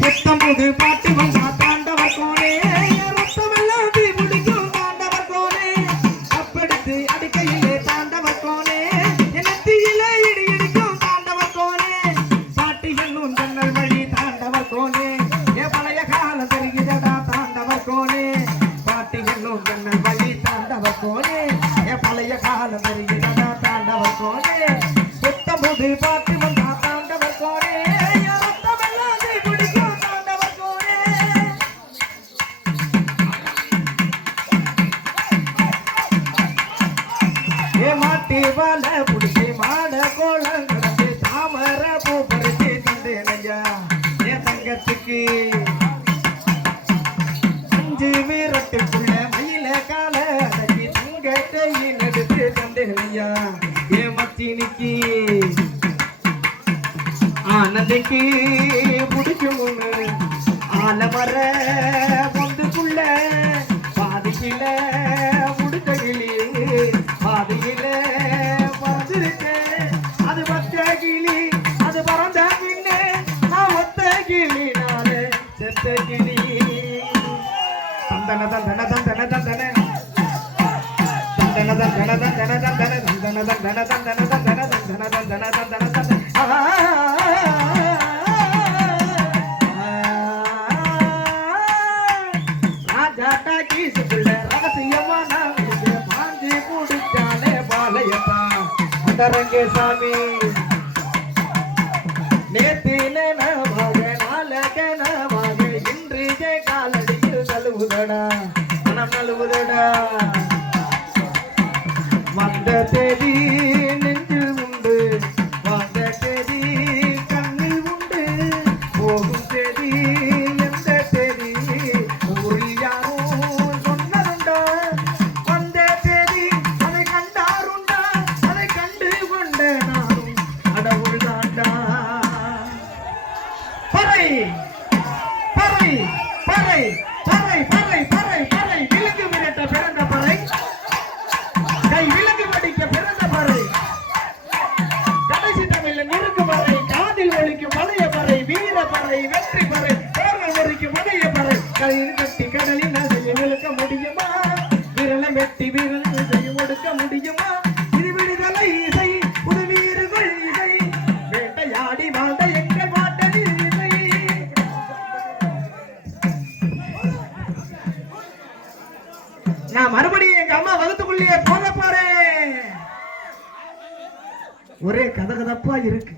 புத்தம்புது பாட்டு வந்தா தாண்டவர் கோனே ரத்தமெல்லாம் தீ பிடிக்கும் தாண்டவர் கோனே அப்பெடுத்து அடிக்கையிலே தாண்டவர் கோனே நெத்தியிலே இடி இடிக்கும் தாண்டவர் கோனே பாட்டி என்னும் ஜன்னல் வழி தாண்டவர் கோனே பழைய காலம் தெரிகிறதா தாண்டவர் கோனே பாட்டி என்னும் ஜன்னல் வழி தாண்டவர் கோனே பழைய காலம் தெரிகிறதா தாண்டவர் கோனே புத்தம்புது பாட்டு வந்தா தாண்டவர் கோனே வாழ புடிச்சு மாட கோலம் கடந்து தாமர பூ பறிச்சு தந்தேனையா என் தங்கத்துக்கு 5 வீரட்டுக்குள்ள மயில கால அடக்கி தங்கத்தையும் எடுத்து தந்தேனையா என் மச்சினிக்கு ஆனந்தைக்கு பிடிக்கும் ஆலமர பொந்துக்குள்ள பாதிக்கில முடிக்கையிலே பாதியில அது பத்த கிளி அது பறந்த பின்னே நான் ஒத்த கிளி நானே செத்த கிளி தந்தன தந்தன தந்தன தந்தன தந்தன தந்தன தந்தன தந்தன தந்தன தந்தன தந்தன தந்தன தந்தன தந்தன தந்தன ராஜாட்டா கீசுக்குள்ள ரகசியமான பாஞ்சி குடிச்சாலே பாளையத்தா ரங்கசாமி நேத்தின நாளகனமாக இன்றைய காலடியில் நழுவுதடா மனம் நழுவுதடா வந்த தேதி நெஞ்சில் உண்டு வந்த தேதி கண்ணில் உண்டு போகும் தேதி எந்த தேதி ஊரில் யாரும் சொன்னதுண்டா வந்த தேதி அதை கண்டாருண்டா அதை கண்டு கொண்ட நானும் கடவுள் தாண்டா பறை பறை பறை பறை பறை பறை பறை விலங்கு விரட்ட பிறந்த பறை கை விலங்கு படிக்க பிறந்த பறை கடைசி தமிழ்ல நெருக்கு பறை காதில் ஒழிக்கும் மலைய பறை வீர பறை வெற்றி பறை தேர்தல் ஒழிக்கும் மலைய பறை கையில் கட்டி கடலில் செய்ய விழுக்க முடியுமா விரலை வெட்டி விரல் செய்ய ஒடுக்க முடியுமா இது விடுதலை இசை புது வீறுகள் இசை வேட்டையாடி வாழ்ந்த எங்கள் பாட்டலில் இசை நான் மறுபடியும் எங்க அம்மா வகுத்துக்குள்ளேயே போக போறேன் ஒரே கதகதப்பா இருக்கு